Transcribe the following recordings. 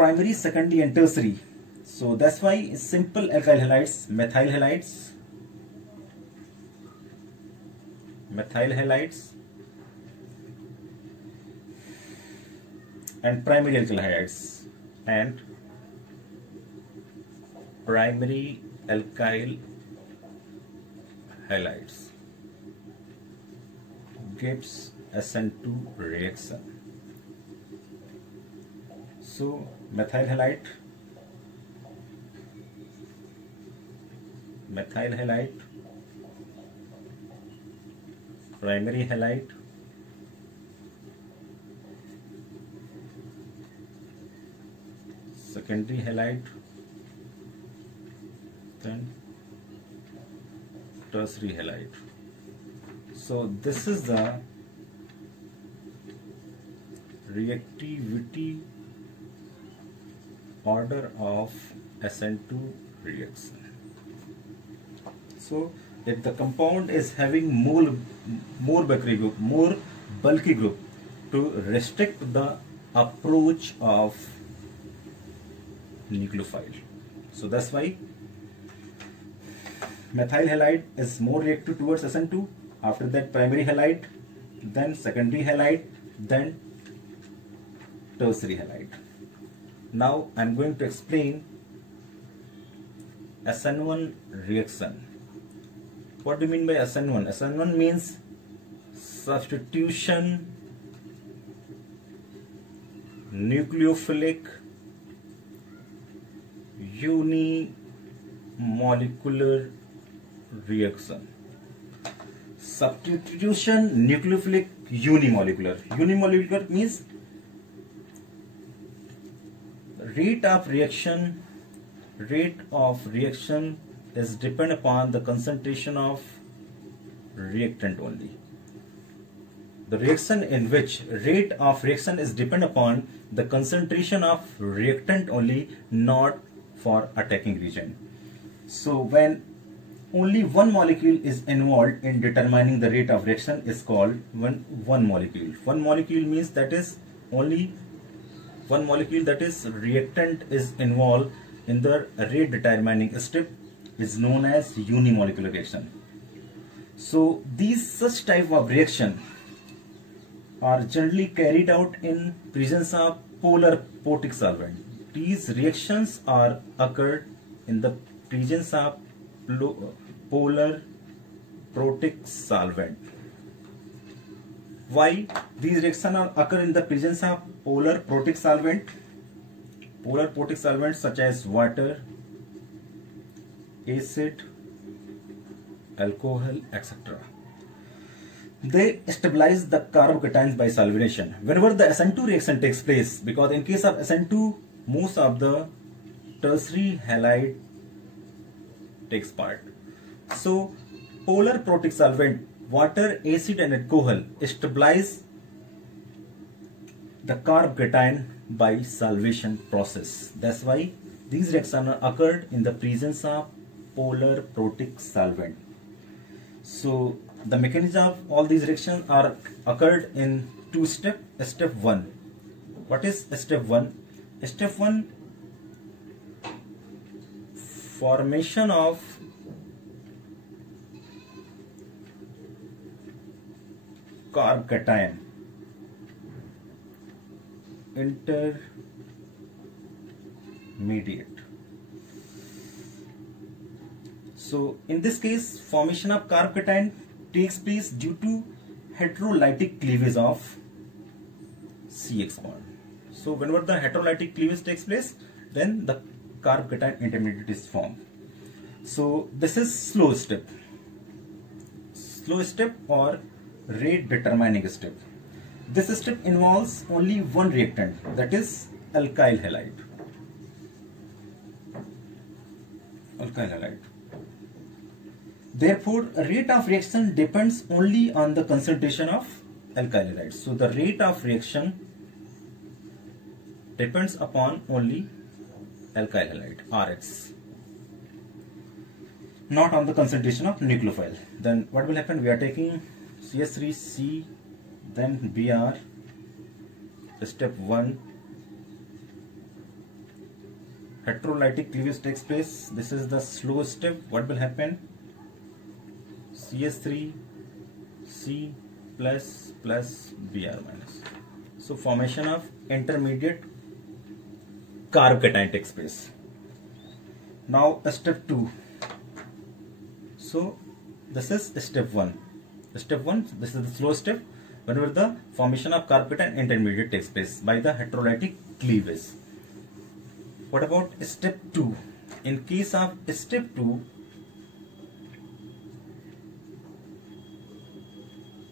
primary, secondary and tertiary. So that's why simple alkyl halides, methyl halides and primary alkyl halides and primary alkyl halides gives SN2 reaction. So methyl halide, primary halide, secondary halide, then tertiary halide. So this is the reactivity order of SN2 reaction. So if the compound is having more bulky group to restrict the approach of nucleophile. So that's why methyl halide is more reactive towards SN2, after that primary halide, then secondary halide, then tertiary halide. Now I am going to explain SN1 reaction. What do you mean by SN1? SN1 means substitution nucleophilic unimolecular reaction. Substitution nucleophilic unimolecular. Unimolecular means rate of reaction is depend upon the concentration of reactant only. The reaction in which rate of reaction is depend upon the concentration of reactant only, not for attacking region. So when only one molecule is involved in determining the rate of reaction is called one molecule. One molecule means that is only one molecule, that is reactant is involved in the rate determining step, is known as unimolecular reaction. So these such type of reaction are generally carried out in presence of polar protic solvent. These reactions are occurred in the presence of polar protic solvent. Why these reactions occur in the presence of polar protic solvent? Polar protic solvents such as water, acid, alcohol, etc. They stabilize the carbocations by solvenation whenever the SN2 reaction takes place, because in case of SN2 most of the tertiary halide takes part. So polar protic solvent, water, acid and alcohol stabilize the carbocation by solvation process. That's why these reactions occurred in the presence of polar protic solvent. So the mechanism of all these reactions are occurred in two steps. Step 1. What is step 1? Step 1, formation of carbocation intermediate. So in this case, formation of carbocation takes place due to heterolytic cleavage of CX bond. So whenever the heterolytic cleavage takes place, then the carbocation intermediate is formed. So this is slow step or rate determining step. This step involves only one reactant, that is alkyl halide. Therefore, rate of reaction depends only on the concentration of alkyl halide. So the rate of reaction depends upon only alkyl halide, Rx, not on the concentration of nucleophile. Then what will happen? We are taking CH3C, then Br, step 1, heterolytic cleavage takes place. This is the slow step. What will happen? CH3 C plus Br minus. So formation of intermediate carb cation takes place. Now step 2. So this is step 1. Step 1, this is the slow step, whenever the formation of carb cation intermediate takes place by the heterolytic cleavage. What about step 2? In case of step 2,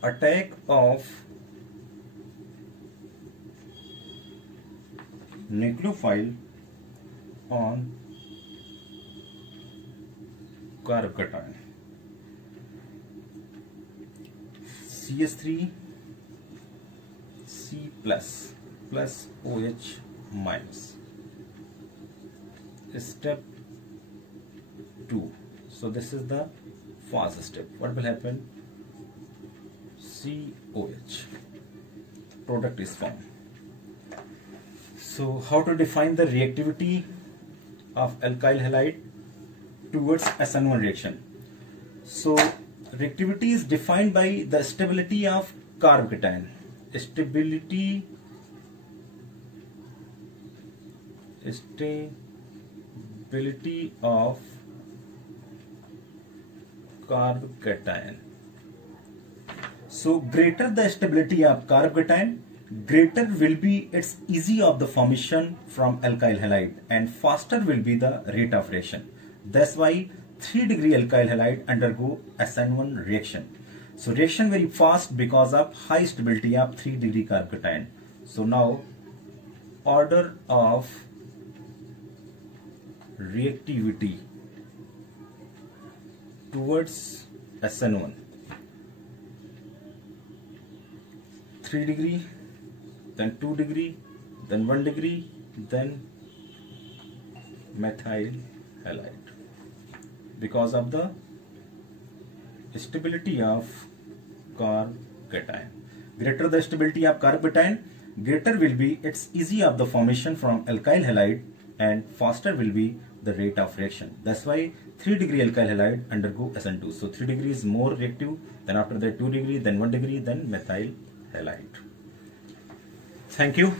attack of nucleophile on carb cation. CH3 C plus OH minus. Step 2. So this is the fast step. What will happen? COH. Product is formed. So how to define the reactivity of alkyl halide towards SN1 reaction? So reactivity is defined by the stability of carb cation. Stability of carb cation. So greater the stability of carb cation, greater will be its ease of the formation from alkyl halide and faster will be the rate of reaction. That's why 3-degree alkyl halide undergo SN1 reaction. So reaction very fast because of high stability of 3-degree carb cation. So now order of reactivity towards SN1. 3 degree, then 2 degree, then 1 degree, then methyl halide. Because of the stability of carb cation. Greater the stability of carb cation, greater will be its ease of the formation from alkyl halide and faster will be the rate of reaction. That's why 3-degree alkyl halide undergo SN2. So 3 degree is more reactive, then after that 2 degree, then 1 degree, then methyl halide. Thank you.